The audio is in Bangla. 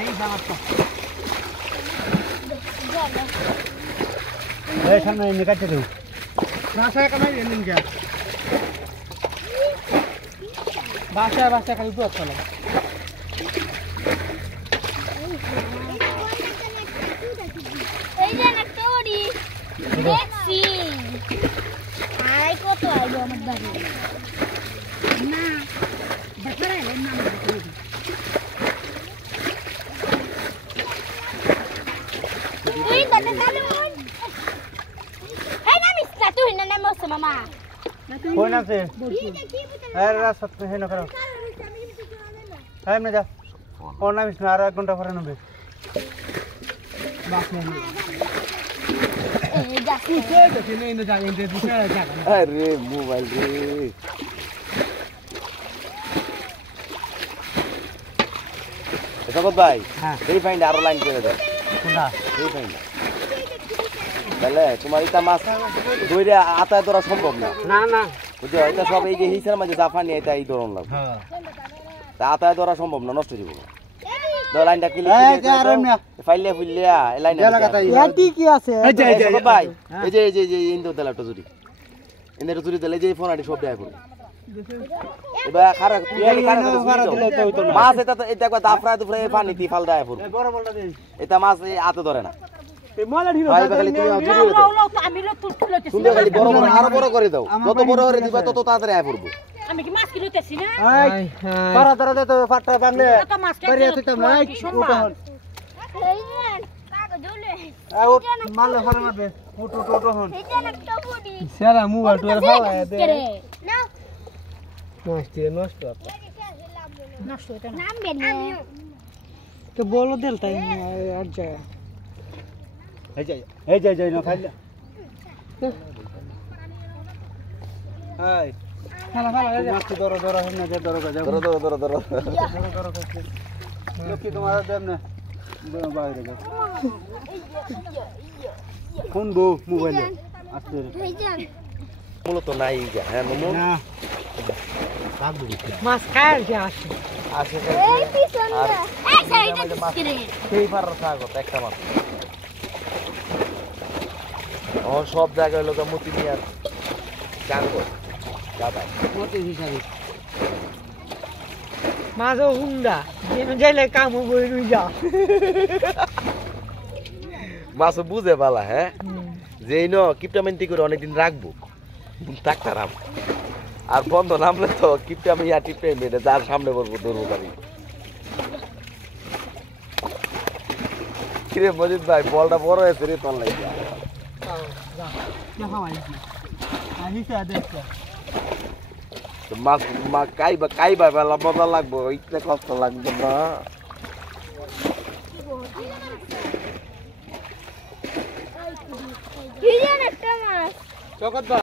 এই জামাটা এই সামনে এনে কাটতে দাও না সারা কামাই এনে নিয়ে বাসা খালি দুধ চলে এই যে একটা ওড়ি দেখছি আই কত আইলো আমার বাড়ি না দেখরে না এই দাদা চালু এই না মিস্তা তুই না না মস মামা কোন আছে আরে রাস্তা হে না করো আয় মে যা ওর নাম ইসনা আর 1 ঘন্টা পরে নেবে বাস না এই যা তুই কে দেখে নে ইন্দে যা ইন্দে দুসরা যা আরে মোবাইল রে জগৎ ভাই হ্যাঁ এই ফাইন্ড আরো লাইন করে দাও কোনটা এই ফাইন্ড তাহলে তোমার এটা মাছ দইরে আতায় ধরা সম্ভব না না না বুঝছো এটা সব এই যে হিসার মাঝে জাফানি এটা এই ধরন লাগবে হ্যাঁ তা আতায় ধরা সম্ভব না নষ্ট হয়ে যাবে তো লাইনটা কি এই যে আর না ফাইলে ফুললিয়া এই লাইনটা এটি কি আছে এই যে ভাই এই যে ইন্দো তেলাটা জুরি ইন্দো জুরি দিলে যে ফোন আটি সব দেয়া করবে এবার খারাপ মাছ এটা একবার দাফরায় দুফরায় পানি দিয়ে ফাল দেয় পড়বে বড় বড়টা দে এটা মাছ হাতে ধরে না এই মলা ঢিলো ভাই খালি তুমি জুরি দাও আমি লো তুলতে তুমি খালি বড় বড় আরো বড় করে দাও যত বড় করে দিবা তত তাড়াতাড়ি আয় পড়বে আমি কি মাছ কিলোতেছি না এই পারা ধরে দে তো ফাটটা বানলে কত মাছ পারিয়া তুইতাম না এই উঠো এই যে কাগজ দলে এই উঠ মারলে ফারে মারবে উঠো হন এই যে একটা ওড়ি সারা মোবাইল টুর ফাওয়া দে না নষ্ট নষ্ট হইতো না নামবে না তো বলো দেল তাই আর যায় এই যাই না খাইলে হাই খালা এই মাছ ধরো হেন না ধরো যাও ধরো লক্ষ্মী তোমার দেব না বাইরে যাও ফোন বউ মোবাইলে আসতে এই যে মূলত নাই হ্যাঁ মোমো না মাছ খায় যে আসে আসে এই পিছন না এই সাইডে দিস্কিরে সেই পারার স্বাগত একটা মাছ ও সব জায়গায় লোক মতি নিয়ে আর জানবো দাদা মতে হিসাবে মাছও হুন্ডা যেন যাইলে কাম বই রই যা মাছ বুঝে পালা হ্যাঁ যেই ন কিপটামেন্টি করে অনেকদিন রাখবো ডাক্তারাম আর বন্ধ নামলে তো কিপটামি আর টিপে মেরে যার সামনে বলবো ধরবো পারি কিরে মজিদ ভাই বলটা বড় হয়েছে রে তোর লাগে মাছ কাইবা বেলা মজা লাগবো ইটলে কষ্ট লাগবে না কি জান একটা মাছ জগৎ